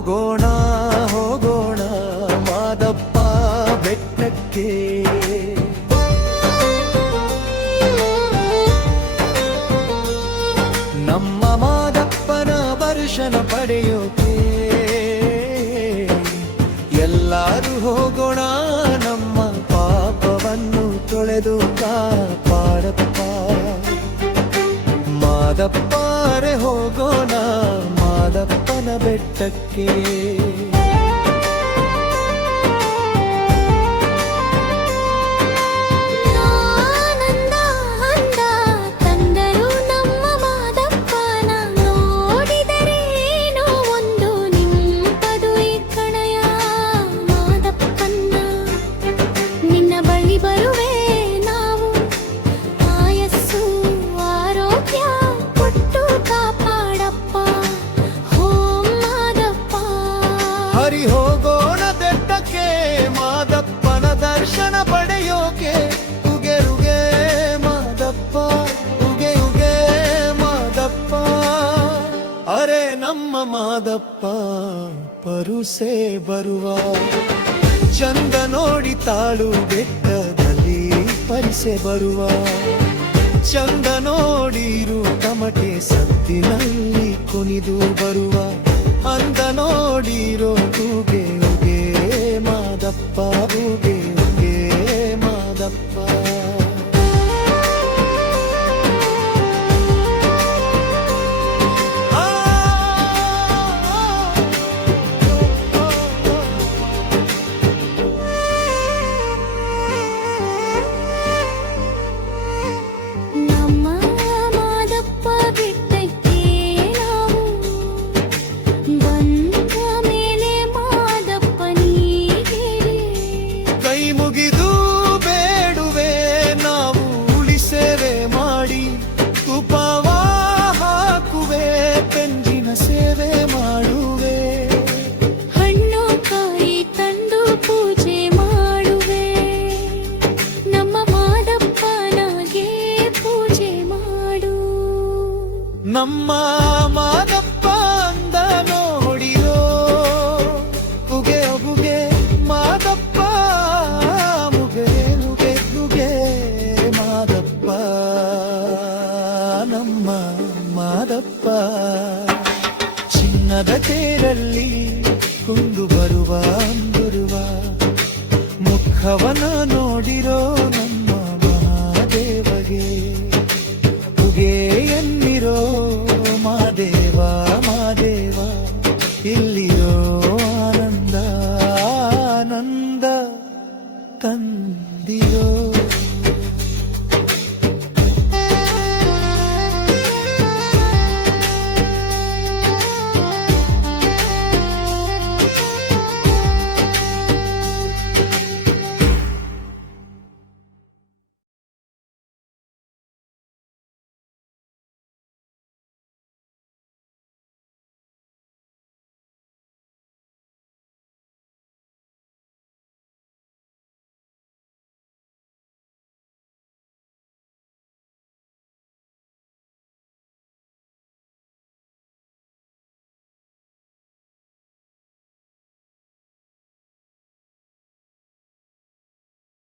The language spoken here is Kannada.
ಹೋಗೋಣ ಹೋಗೋಣ ಮಾದಪ್ಪ ಬೆಟ್ಟಕ್ಕೆ. ನಮ್ಮ ಮಾದಪ್ಪನ ದರ್ಶನ ಪಡೆಯೋಕೆ ಎಲ್ಲರೂ ಹೋಗೋಣ. ನಮ್ಮ ಪಾಪವನ್ನು ತೊಳೆದು ಕಾಪಾಡಪ್ಪ ಮಾದಪ್ಪರೆ. ಹೋಗೋಣ ಮಾದಪ್ಪನ ಬೆಟ್ಟಕ್ಕೆ. ಹರಿ ಹೋಗೋಣ ಬೆಟ್ಟಕ್ಕೆ ಮಾದಪ್ಪನ ದರ್ಶನ ಪಡೆಯೋಕೆ. ಉಗೆ ಉಗೆ ಮಾದಪ್ಪ, ಉಗೆ ಉಗೆ ಮಾದಪ್ಪ. ಅರೆ ನಮ್ಮ ಮಾದಪ್ಪ ಪರುಸೆ ಬರುವ ಚಂದ ನೋಡಿ ತಾಳು ಬೆಟ್ಟದಲ್ಲಿ ಪರಿಸೆ ಬರುವ ಚಂದ ನೋಡಿರು ತಮಟೆ ಸತ್ತಿನಲ್ಲಿ ಕುಣಿದು ಬರುವ ಅಂದ ನೋಡಿರೋ ಉಗೆ ಉಗೆ ಮಾದಪ್ಪ, ಉಗೆ ಉಗೆ ಮಾದಪ್ಪ. ನಮ್ಮ ಮಾದಪ್ಪ ಅಂದ ನೋಡಿರೋ ಉಗೆ ಉಗೆ ಮಾದಪ್ಪ, ಮುಗೆ ನುಗೆ ನುಗೆ ಮಾದಪ್ಪ. ನಮ್ಮ ಮಾದಪ್ಪ ಚಿನ್ನದ ತೇರಲ್ಲಿ ಕುಂದು ಬರುವ ಅಂದುರುವ ಮುಖವನ ನೋಡಿರೋ